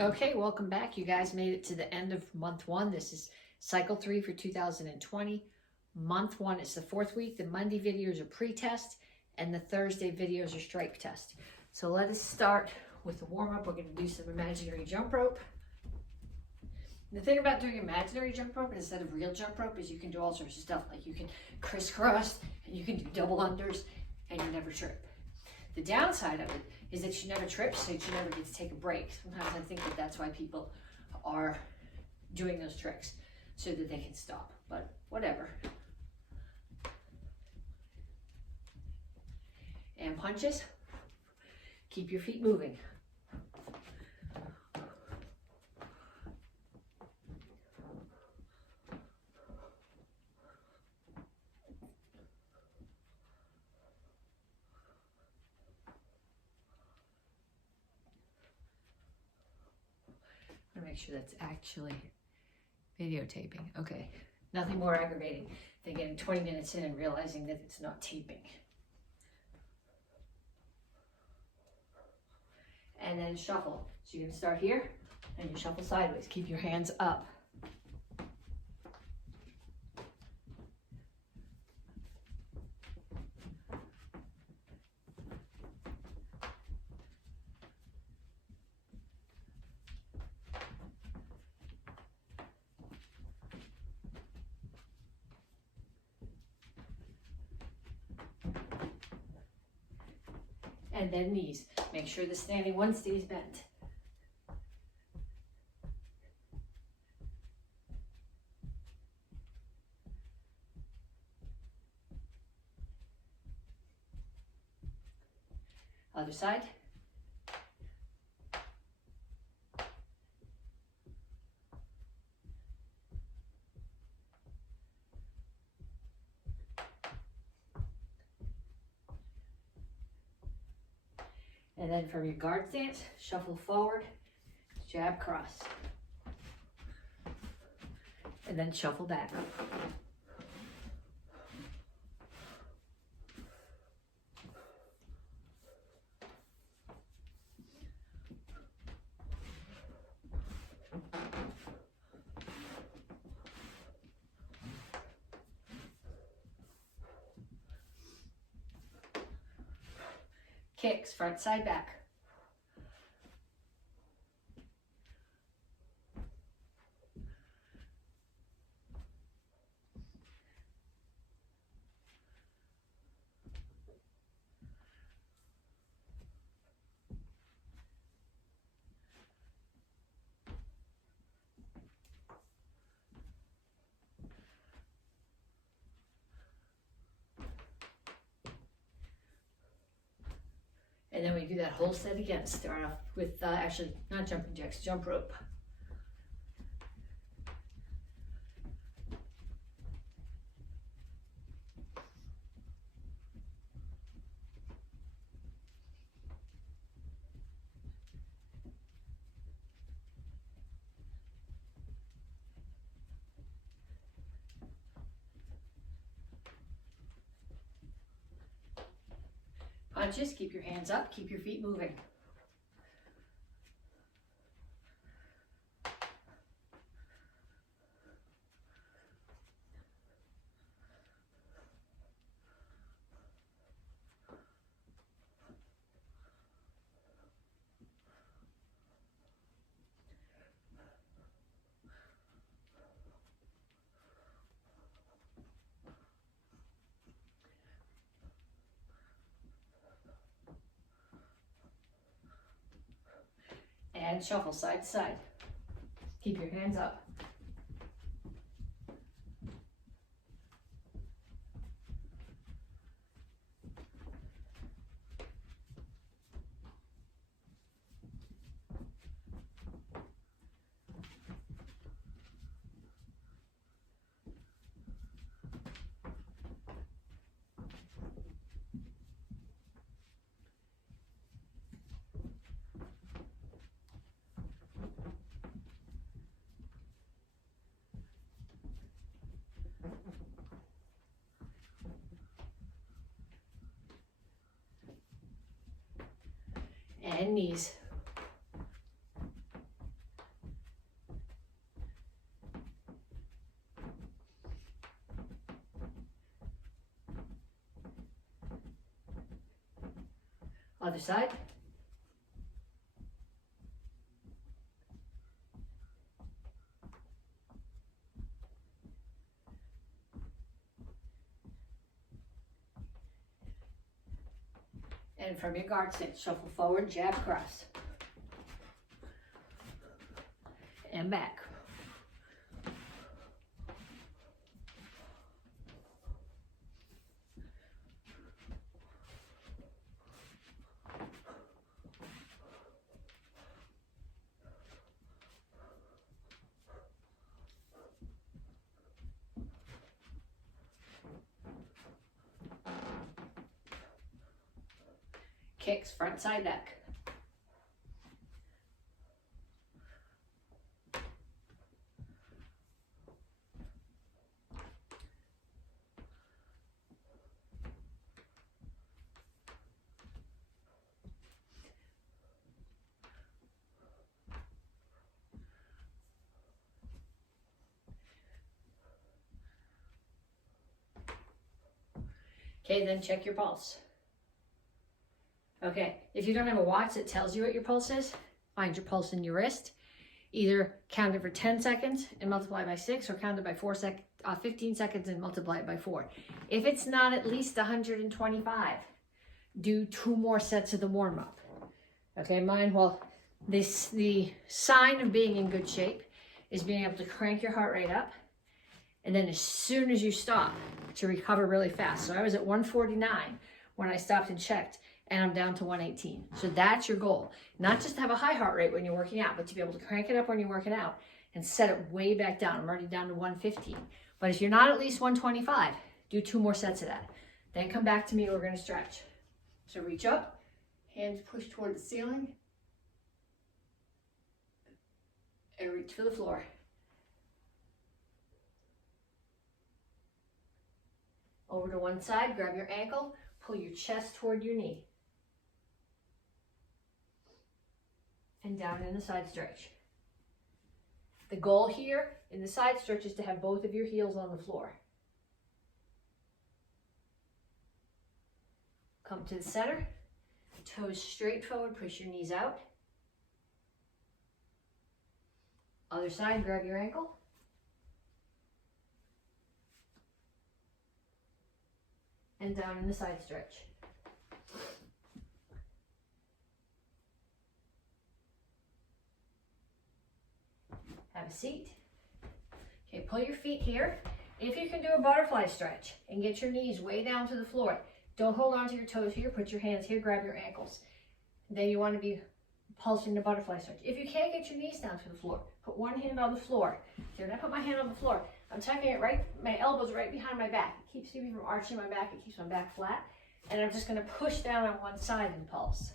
Okay, welcome back. You guys made it to the end of month one. This is cycle 3 for 2020. Month one is the 4th week. The Monday videos are pre-test and the Thursday videos are stripe test. So let us start with the warm-up. We're going to do some imaginary jump rope. The thing about doing imaginary jump rope instead of real jump rope is you can do all sorts of stuff. Like you can crisscross and you can do double unders and you never trip. The downside of it is that you never trip, so you never get to take a break. Sometimes I think that that's why people are doing those tricks, so that they can stop, but whatever. And punches, keep your feet moving. Make sure that's actually videotaping. Okay, nothing more aggravating than getting 20 minutes in and realizing that it's not taping. And then shuffle. So you're gonna start here and you shuffle sideways. Keep your hands up. And then knees. Make sure the standing one stays bent. Other side. And then from your guard stance, shuffle forward, jab, cross. And then shuffle back. Kicks, front, side, back. And then we do that whole set again. Start off with, actually, not jumping jacks, jump rope. Punches, keep your hands up, keep your feet moving. And shuffle side to side. Keep your hands up. And knees. Other side. And from your guard stance, shuffle forward, jab, cross. And back. Kicks, front side neck. Okay, then check your pulse. Okay, if you don't have a watch that tells you what your pulse is, find your pulse in your wrist. Either count it for 10 seconds and multiply by 6, or count it by 15 seconds and multiply it by 4. If it's not at least 125, do 2 more sets of the warm-up. Okay, the sign of being in good shape is being able to crank your heart rate up, and then as soon as you stop, to recover really fast. So I was at 149 when I stopped and checked, and I'm down to 118. So that's your goal. Not just to have a high heart rate when you're working out, but to be able to crank it up when you're working out and set it way back down. I'm already down to 115. But if you're not at least 125, do 2 more sets of that. Then come back to me, we're gonna stretch. So reach up, hands push toward the ceiling, and reach for the floor. Over to one side, grab your ankle, pull your chest toward your knee. And down in the side stretch. The goal here in the side stretch is to have both of your heels on the floor. Come to the center, toes straight forward, push your knees out. Other side, grab your ankle. And down in the side stretch. Have a seat. Okay, pull your feet here. If you can do a butterfly stretch and get your knees way down to the floor, don't hold on to your toes here, put your hands here, grab your ankles. Then you want to be pulsing the butterfly stretch. If you can't get your knees down to the floor, put one hand on the floor. So when I put my hand on the floor, I'm tucking it right, my elbows right behind my back. It keeps me from arching my back, it keeps my back flat. And I'm just going to push down on one side and pulse.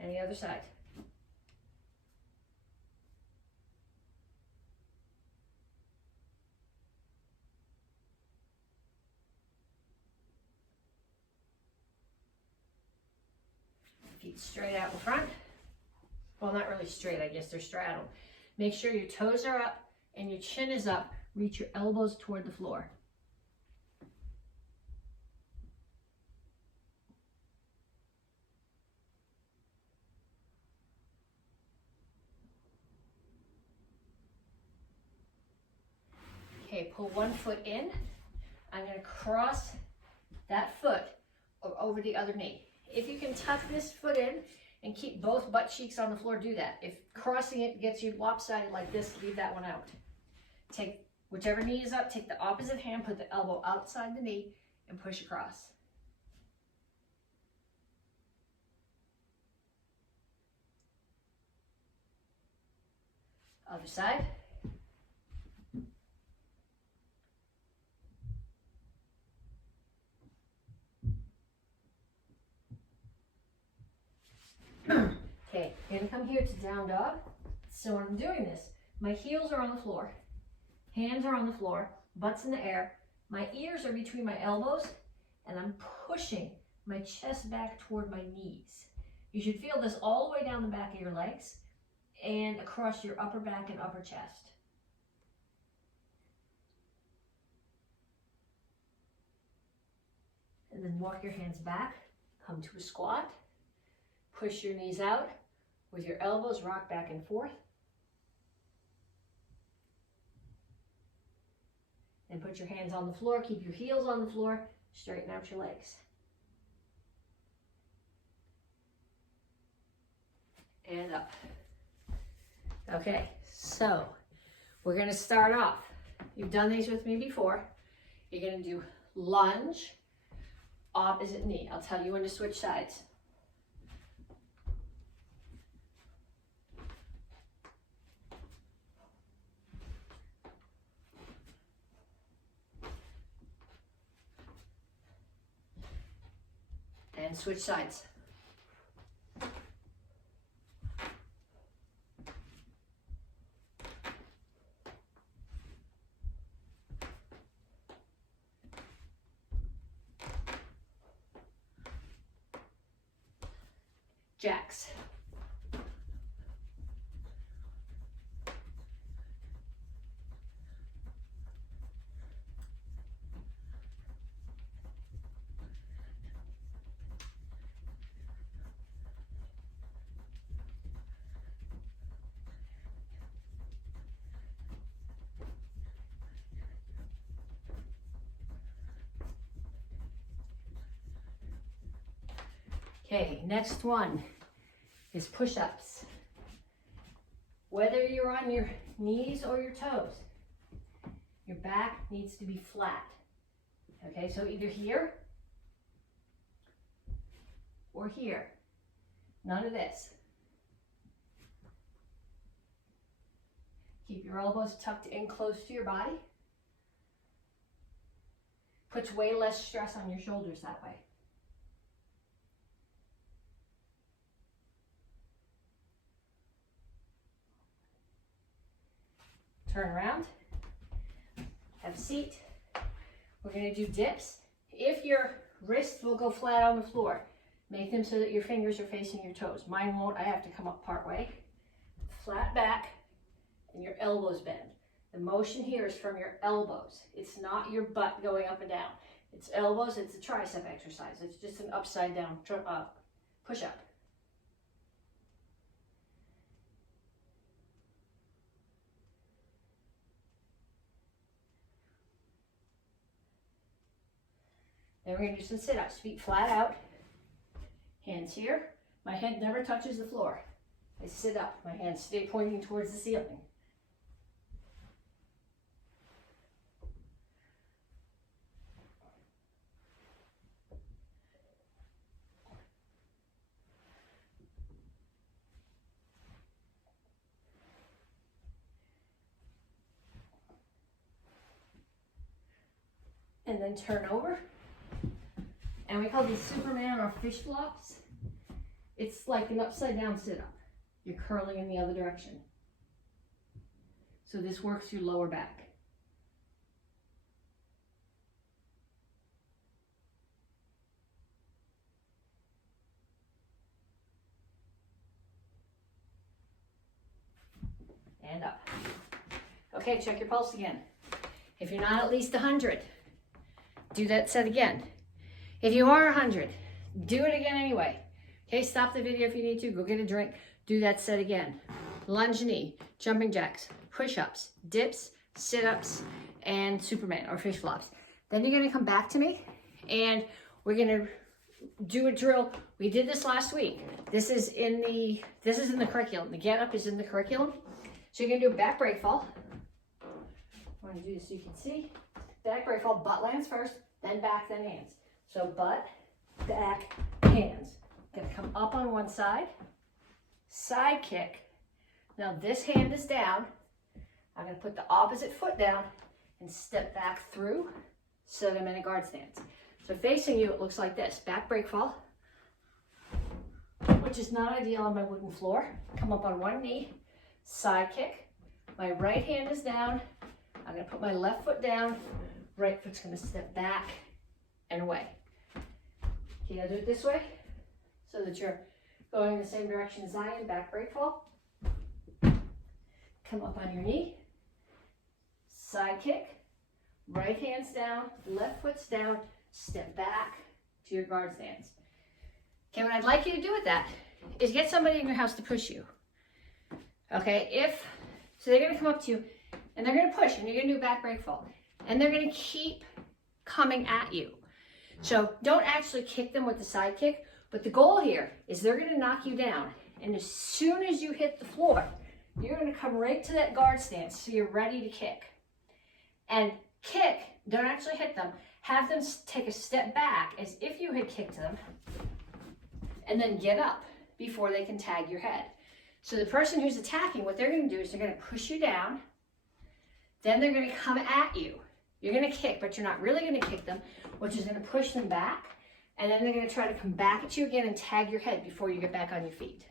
And the other side. Feet straight out in front. Well, not really straight, I guess they're straddled. Make sure your toes are up and your chin is up. Reach your elbows toward the floor. Okay, pull one foot in. I'm going to cross that foot over the other knee. If you can tuck this foot in and keep both butt cheeks on the floor, do that. If crossing it gets you lopsided like this, leave that one out. Take whichever knee is up, take the opposite hand, put the elbow outside the knee, and push across. Other side. Okay, I'm gonna come here to down dog. So when I'm doing this, my heels are on the floor, hands are on the floor, butt's in the air, my ears are between my elbows, and I'm pushing my chest back toward my knees. You should feel this all the way down the back of your legs, and across your upper back and upper chest. And then walk your hands back, come to a squat, push your knees out with your elbows, rock back and forth. And put your hands on the floor, keep your heels on the floor, straighten out your legs. And up. Okay, so we're gonna start off. You've done these with me before. You're gonna do lunge, opposite knee. I'll tell you when to switch sides. And switch sides. Jacks. Okay, next one is push-ups. Whether you're on your knees or your toes, your back needs to be flat. Okay, so either here or here. None of this. Keep your elbows tucked in close to your body. Puts way less stress on your shoulders that way. Turn around, have a seat. We're gonna do dips. If your wrists will go flat on the floor, make them so that your fingers are facing your toes. Mine won't, I have to come up part way. Flat back and your elbows bend. The motion here is from your elbows. It's not your butt going up and down. It's elbows, it's a tricep exercise. It's just an upside down push-up. Then we're going to do some sit-ups. Feet flat out, hands here. My head never touches the floor. I sit up, my hands stay pointing towards the ceiling. And then turn over. And we call these Superman or fish flops. It's like an upside down sit-up. You're curling in the other direction. So this works your lower back. And up. Okay, check your pulse again. If you're not at least 100, do that set again. If you are 100, do it again anyway. Okay, stop the video if you need to. Go get a drink. Do that set again. Lunge knee, jumping jacks, push-ups, dips, sit-ups, and Superman or fish flops. Then you're going to come back to me, and we're going to do a drill. We did this last week. This is in the curriculum. The get up is in the curriculum. So you're going to do a back break fall. I'm going to do this so you can see. Back break fall, butt lands first, then back, then hands. So butt, back, hands. Gonna come up on one side, side kick. Now this hand is down. I'm gonna put the opposite foot down and step back through so that I'm in a guard stance. So facing you, it looks like this. Back break fall, which is not ideal on my wooden floor. Come up on one knee, side kick. My right hand is down. I'm gonna put my left foot down. Right foot's gonna step back and away. Okay, I'll do it this way so that you're going in the same direction as I am. Back break fall. come up on your knee, side kick, right hand's down, left foot's down, step back to your guard stance. Okay, what I'd like you to do with that is get somebody in your house to push you. Okay, so they're gonna come up to you and they're gonna push and you're gonna do a back break fall. And they're gonna keep coming at you. So don't actually kick them with the side kick, but the goal here is they're gonna knock you down. And as soon as you hit the floor, you're gonna come right to that guard stance so you're ready to kick. And kick, don't actually hit them, have them take a step back as if you had kicked them, and then get up before they can tag your head. So the person who's attacking, what they're gonna do is they're gonna push you down, then they're gonna come at you. You're gonna kick, but you're not really gonna kick them, which is gonna push them back, and then they're gonna try to come back at you again and tag your head before you get back on your feet.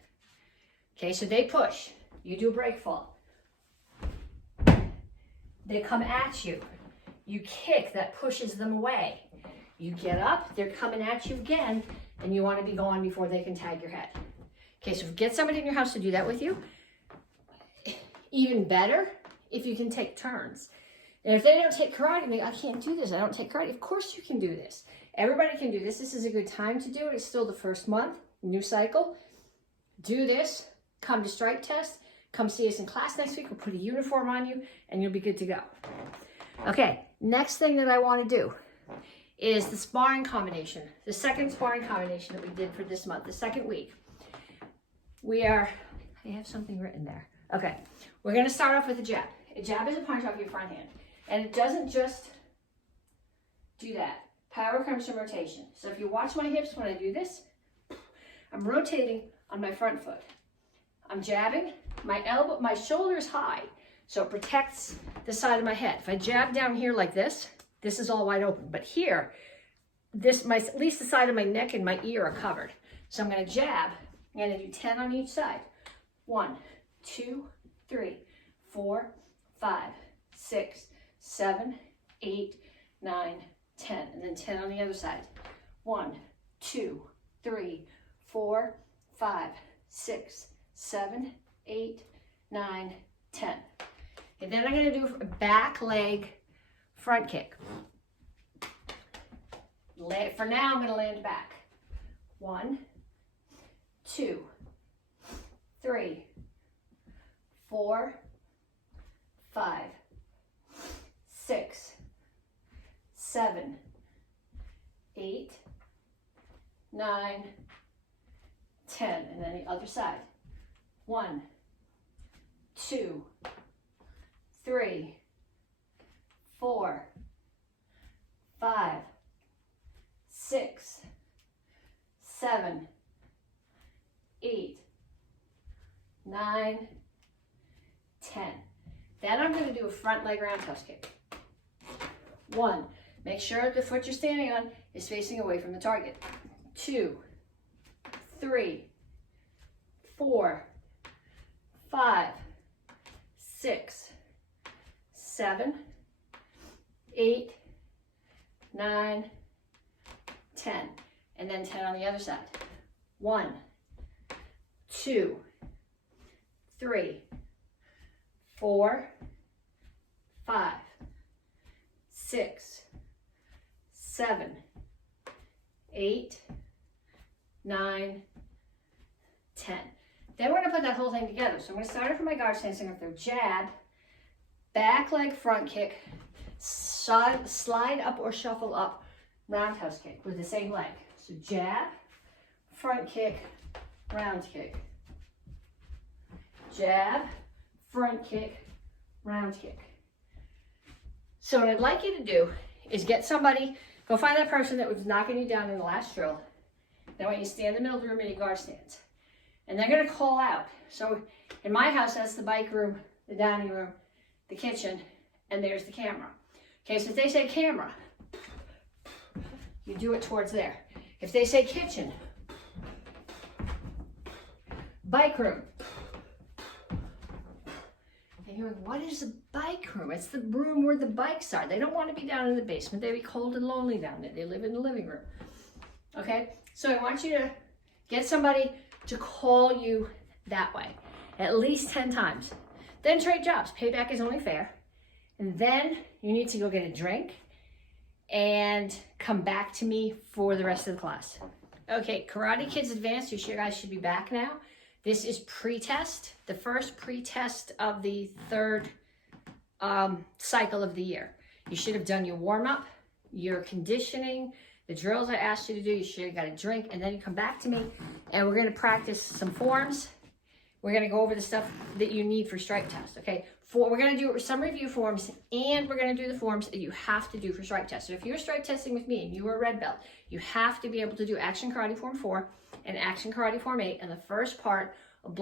Okay, so they push, you do a break fall. They come at you, you kick, that pushes them away. You get up, they're coming at you again, and you wanna be gone before they can tag your head. Okay, so get somebody in your house to do that with you. Even better, if you can take turns. And if they don't take karate, I can't do this, I don't take karate. Of course you can do this. Everybody can do this. This is a good time to do it. It's still the first month, new cycle. Do this, come to strike test, come see us in class next week. We'll put a uniform on you and you'll be good to go. Okay, next thing that I want to do is the sparring combination, the second sparring combination that we did for this month, the second week. I have something written there. Okay, we're gonna start off with a jab. A jab is a punch off your front hand. And it doesn't just do that. Power comes from rotation. So if you watch my hips when I do this, I'm rotating on my front foot. I'm jabbing, my shoulder is high, so it protects the side of my head. If I jab down here like this is all wide open. But here, at least the side of my neck and my ear are covered. So I'm gonna jab, I'm gonna do 10 on each side. 1, 2, 3, 4, 5, 6, 7, 8, 9, 10, and then 10 on the other side. 1, 2, 3, 4, 5, 6, 7, 8, 9, 10. And then I'm going to do a back leg front kick. For now, I'm going to land back. 1, 2, 3, 4, 5, 6, 7, 8, 9, 10, and then the other side. 1, 2, 3, 4, 5, 6, 7, 8, 9, 10. Then I'm going to do a front leg roundhouse kick. 1, make sure the foot you're standing on is facing away from the target. 2, 3, 4, 5, 6, 7, 8, 9, 10. And then 10 on the other side. 1, 2, 3, 4, 5, 6, 7, 8, 9, 10. Then we're going to put that whole thing together. So I'm going to start it from my guard stance. I'm going to throw jab, back leg front kick, slide up or shuffle up, roundhouse kick with the same leg. So jab, front kick, round kick. Jab, front kick, round kick. So what I'd like you to do is get somebody, go find that person that was knocking you down in the last drill. Then I want you to stand in the middle of the room in your guard stance. And they're going to call out. So in my house, that's the bike room, the dining room, the kitchen, and there's the camera. Okay, so if they say camera, you do it towards there. If they say kitchen, bike room. And you're like, what is a bike room? It's the room where the bikes are. They don't want to be down in the basement. They'd be cold and lonely down there. They live in the living room. Okay, so I want you to get somebody to call you that way, at least 10 times. Then trade jobs. Payback is only fair. And then you need to go get a drink and come back to me for the rest of the class. Okay, Karate Kids Advanced, you guys should be back now. This is pre-test, the first pre-test of the third cycle of the year. You should have done your warm-up, your conditioning, the drills I asked you to do. You should have got a drink, and then you come back to me, and we're going to practice some forms. We're going to go over the stuff that you need for stripe test, okay? We're going to do some review forms, and we're going to do the forms that you have to do for stripe test. So if you're stripe testing with me and you are a red belt, you have to be able to do Action Karate Form 4 and Action Karate Form 8 and the first part of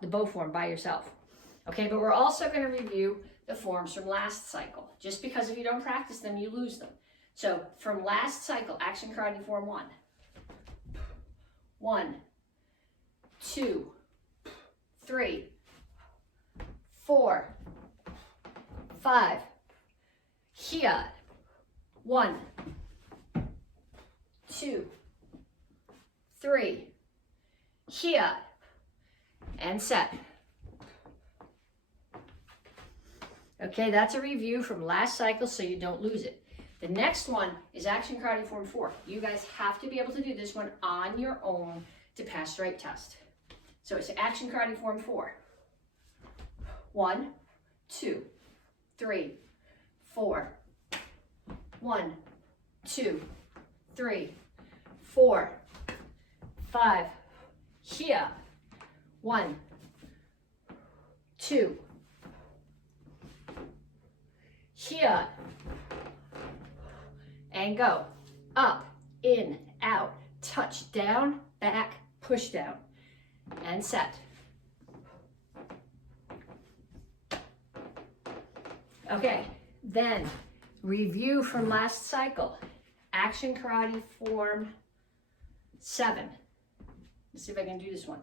the bow form by yourself. Okay, but we're also going to review the forms from last cycle. Just because if you don't practice them, you lose them. So from last cycle, Action Karate Form 1. 1, 2, 3, 4, 5. Here. 1, 2, 3. Here. And set. Okay, that's a review from last cycle so you don't lose it. The next one is Action Karate Form 4. You guys have to be able to do this one on your own to pass stripe test. So it's Action Karate Form 4. 1, 2, 3, 4. 1, 2, 3, 4, 5. Here. 1, 2. Here. And go. Up, in, out, touch, down, back, push down, and set. Okay, then review from last cycle. Action Karate Form 7. Let's see if I can do this one.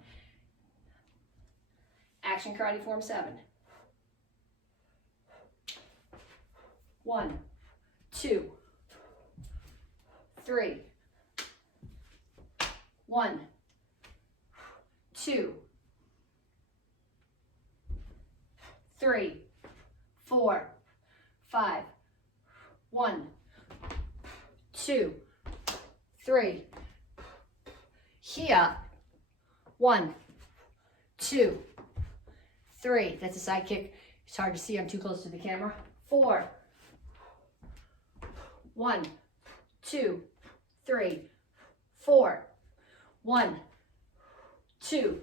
Action Karate Form 7. 1, 2, 3. 1, 2, 3, 4, 5. 1, 2, 3. Here. 1, 2, 3. That's a side kick. It's hard to see. I'm too close to the camera. 4. 1, 2, 3, 4. 1, 2,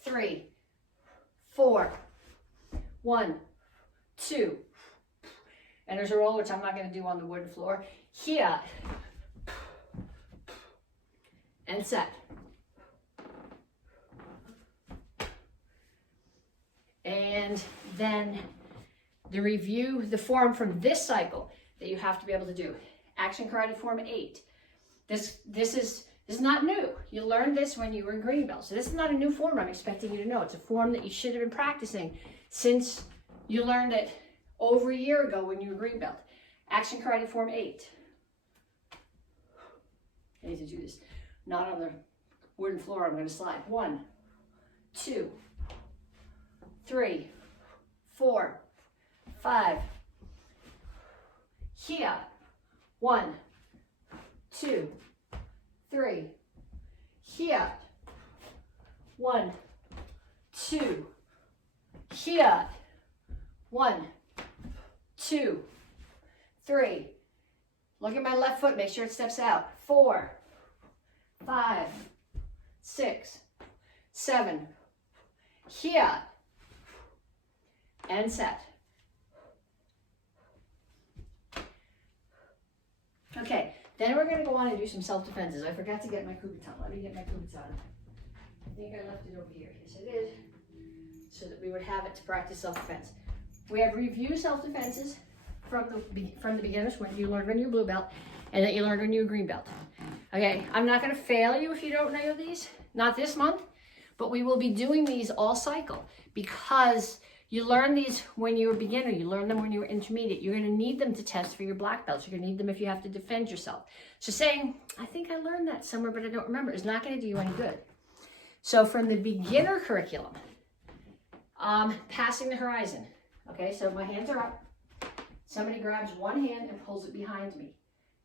3, 4. 1, 2. And there's a roll, which I'm not going to do on the wooden floor. Here. And set. And then the review, the form from this cycle that you have to be able to do. Action Karate Form 8. This is not new. You learned this when you were in green belt. So this is not a new form I'm expecting you to know. It's a form that you should have been practicing since you learned it over a year ago when you were green belt. Action Karate Form 8. I need to do this. Not on the wooden floor. I'm going to slide. 1, 2, 3, 4, 5. Here. 1, 2, 3. Here. 1, 2. Here. 1, 2, 3. Look at my left foot. Make sure it steps out. 4, 5, 6, 7. Here. And set. Okay, then we're going to go on and do some self-defenses. I forgot to get my kubitan. Let me get my kubitan. I think I left it over here. Yes, I did. So that we would have it to practice self-defense. We have review self-defenses from the beginners, when you learned when you were blue belt, and that you learned when you were green belt. Okay, I'm not going to fail you if you don't know these. Not this month, but we will be doing these all cycle because you learn these when you were beginner, you learn them when you were intermediate. You're going to need them to test for your black belts. You're going to need them if you have to defend yourself. So saying, I think I learned that somewhere, but I don't remember, is not going to do you any good. So from the beginner curriculum, Passing the horizon. Okay, so my hands are up. Somebody grabs one hand and pulls it behind me.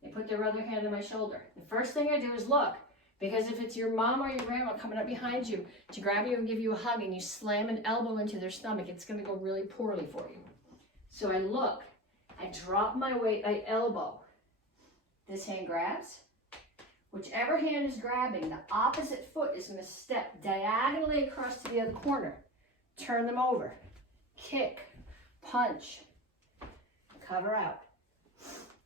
They put their other hand on my shoulder. The first thing I do is look, because if it's your mom or your grandma coming up behind you to grab you and give you a hug and you slam an elbow into their stomach, it's going to go really poorly for you. So I look, I drop my weight, I elbow. This hand grabs. Whichever hand is grabbing, the opposite foot is going to step diagonally across to the other corner. Turn them over. Kick, punch, cover out.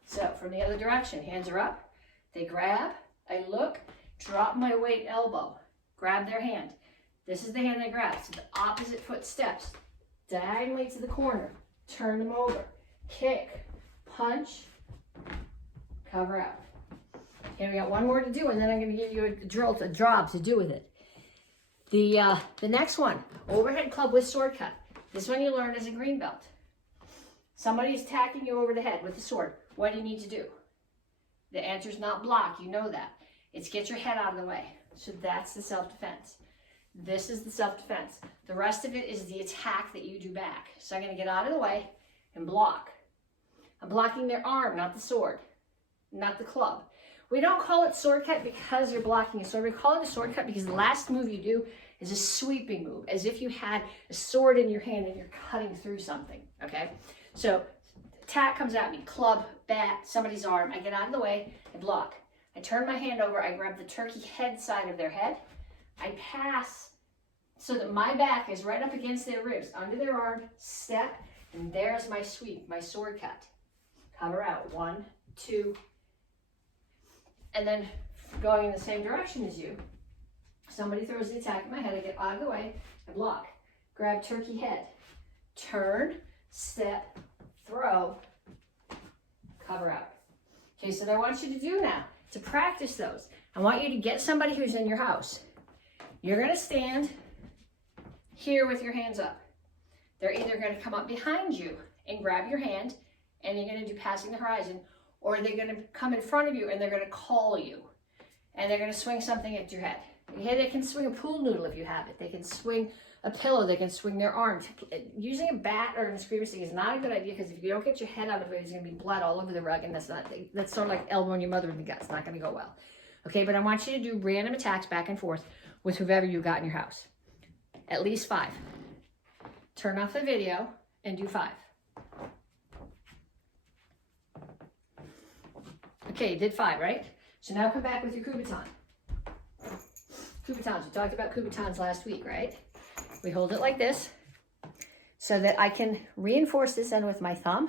So from the other direction, hands are up, they grab, I look, drop my weight, elbow, grab their hand. This is the hand I grab. So the opposite foot steps diagonally to the corner, turn them over, kick, punch, cover out. Okay, we got one more to do, and then I'm going to give you a drill, a job to do with it. The next one, overhead club with sword cut. This one you learn as a green belt. Somebody's tacking you over the head with a sword. What do you need to do? The answer is not block. You know that. It's get your head out of the way. So that's the self-defense. This is the self-defense. The rest of it is the attack that you do back. So I'm going to get out of the way and block. I'm blocking their arm, not the sword, not the club. We don't call it sword cut because you're blocking a sword. We call it a sword cut because the last move you do is a sweeping move, as if you had a sword in your hand and you're cutting through something, okay? So attack comes at me, club, bat, somebody's arm. I get out of the way, I block. I turn my hand over, I grab the turkey head side of their head. I pass so that my back is right up against their ribs, under their arm, step, and there's my sweep, my sword cut. Cover out, 1, 2, and then going in the same direction as you, somebody throws the attack at my head, I get out of the way, I block. Grab turkey head, turn, step, throw, cover out. Okay, so what I want you to do now, to practice those, I want you to get somebody who's in your house. You're going to stand here with your hands up. They're either going to come up behind you and grab your hand, and you're going to do passing the horizon, or they're going to come in front of you and they're going to call you, and they're going to swing something at your head. Okay, they can swing a pool noodle if you have it. They can swing a pillow. They can swing their arm. Using a bat or a screamer stick is not a good idea, because if you don't get your head out of it, there's going to be blood all over the rug, and that's sort of like elbowing your mother in the gut. It's not going to go well. Okay, but I want you to do random attacks back and forth with whoever you got in your house. At least 5. Turn off the video and do 5. Okay, you did 5, right? So now come back with your kubaton. Kubotans, we talked about kubotans last week, right? We hold it like this so that I can reinforce this end with my thumb,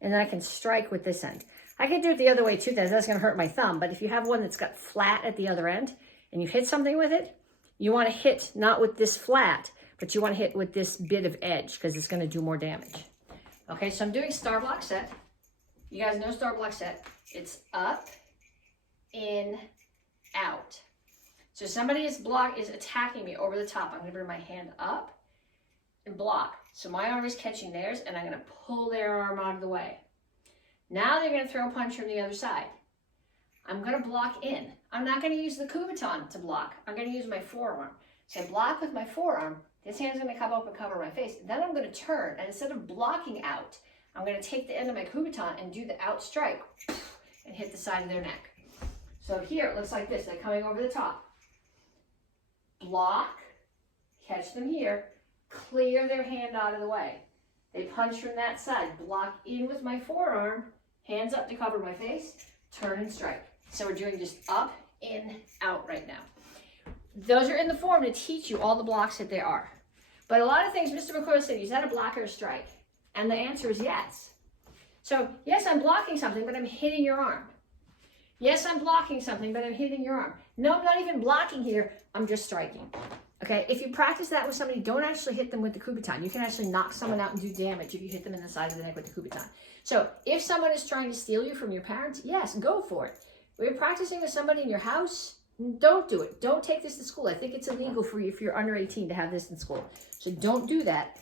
and then I can strike with this end. I can do it the other way too, that's going to hurt my thumb, but if you have one that's got flat at the other end and you hit something with it, you want to hit not with this flat, but you want to hit with this bit of edge, because it's going to do more damage. Okay, so I'm doing star block set. You guys know star block set. It's up, in, out. So somebody is attacking me over the top. I'm going to bring my hand up and block. So my arm is catching theirs, and I'm going to pull their arm out of the way. Now they're going to throw a punch from the other side. I'm going to block in. I'm not going to use the kubaton to block. I'm going to use my forearm. So I block with my forearm. This hand's going to come up and cover my face. Then I'm going to turn, and instead of blocking out, I'm going to take the end of my kubaton and do the out strike and hit the side of their neck. So here it looks like this. They're coming over the top. Block, catch them here, clear their hand out of the way. They punch from that side, block in with my forearm, hands up to cover my face, turn and strike. So we're doing just up, in, out right now. Those are in the form to teach you all the blocks that there are. But a lot of things, Mr. McCoy said, is that a block or a strike? And the answer is yes. So yes, I'm blocking something, but I'm hitting your arm. Yes, I'm blocking something, but I'm hitting your arm. No, I'm not even blocking here. I'm just striking. Okay, if you practice that with somebody, don't actually hit them with the kubaton. You can actually knock someone out and do damage if you hit them in the side of the neck with the kubaton. So if someone is trying to steal you from your parents, yes, go for it. If you're practicing with somebody in your house, don't do it. Don't take this to school. I think it's illegal for you if you're under 18 to have this in school. So don't do that.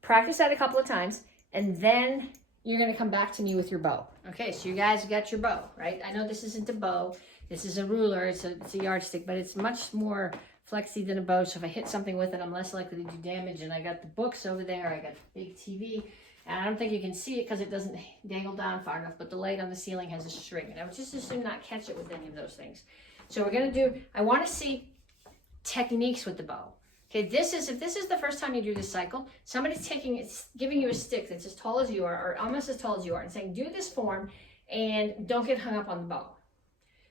Practice that a couple of times, and then you're going to come back to me with your bow. Okay, so you guys got your bow, right? I know this isn't a bow. This is a ruler. It's a yardstick, but it's much more flexi than a bow. So if I hit something with it, I'm less likely to do damage. And I got the books over there. I got the big TV. And I don't think you can see it because it doesn't dangle down far enough. But the light on the ceiling has a string. And I would just assume not catch it with any of those things. So we're going to do, I want to see techniques with the bow. Okay, if this is the first time you do this cycle, somebody's giving you a stick that's as tall as you are, or almost as tall as you are, and saying, do this form and don't get hung up on the bow.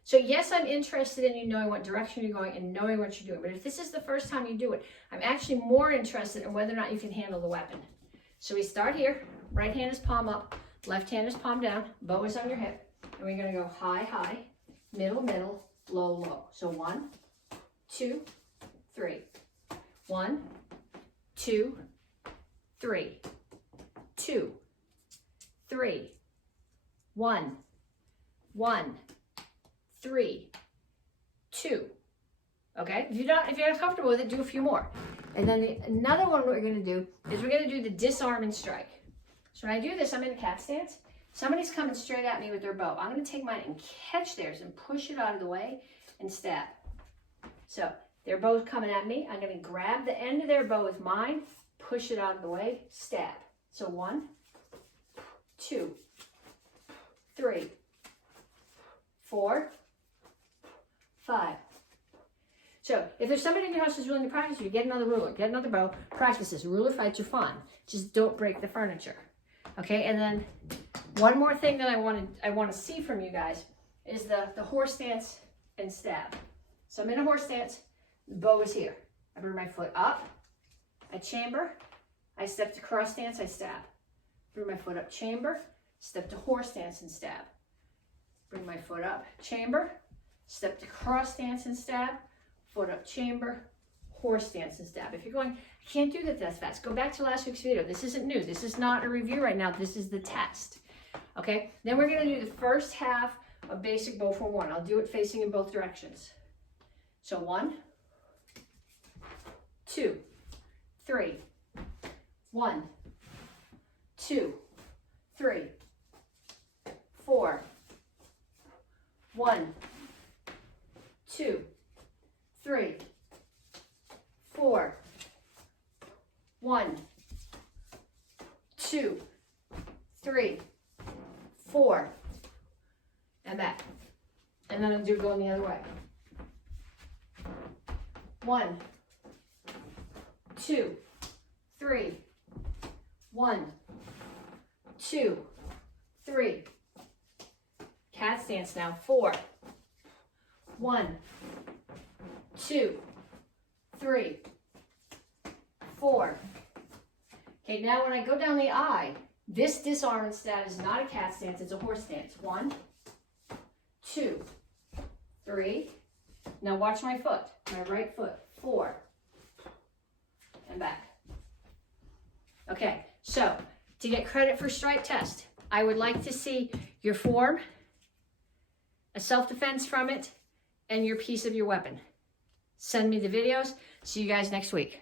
So yes, I'm interested in you knowing what direction you're going and knowing what you're doing. But if this is the first time you do it, I'm actually more interested in whether or not you can handle the weapon. So we start here. Right hand is palm up. Left hand is palm down. Bow is on your hip. And we're going to go high, high, middle, middle, low, low. So 1, 2, 3. 1, 2, 3. 2, 3. 1, 1. 3, 2. Okay, if you're not comfortable with it, do a few more. And then another one we're going to do is we're going to do the disarm and strike. So when I do this, I'm in a cat stance. Somebody's coming straight at me with their bow. I'm going to take mine and catch theirs and push it out of the way and stab. So they're both coming at me. I'm going to grab the end of their bow with mine, push it out of the way, stab. So 1, 2, 3, 4, 5. So if there's somebody in your house who's willing to practice, you get another ruler, get another bow, practice this. Ruler fights are fun. Just don't break the furniture. Okay, and then one more thing that I want to see from you guys is the horse stance and stab. So I'm in a horse stance, the bow is here. I bring my foot up, I chamber, I step to cross stance, I stab. Bring my foot up, chamber, step to horse stance and stab. Bring my foot up, chamber, step to cross stance and stab, foot up, chamber, horse stance and stab. If you're going, I can't do that fast, go back to last week's video. This isn't new. This is not a review right now. This is the test. Okay, then we're going to do the first half of basic bow for 1. I'll do it facing in both directions. So 1, 2, 3, 1, 2, 3, 4, 1, 2, 3, 4, 1, 2, 3, 4, and back. And then I'll do going the other way. 1, 2, 3, 1, 2, 3. Cat stance now. 4, 1, 2, 3, 4. Okay, now when I go down the eye, this disarm and stab is not a cat stance, it's a horse stance. 1, 2, 3. Now watch my foot, my right foot. 4, and back. Okay, so to get credit for strike test, I would like to see your form, a self-defense from it, and your piece of your weapon. Send me the videos. See you guys next week.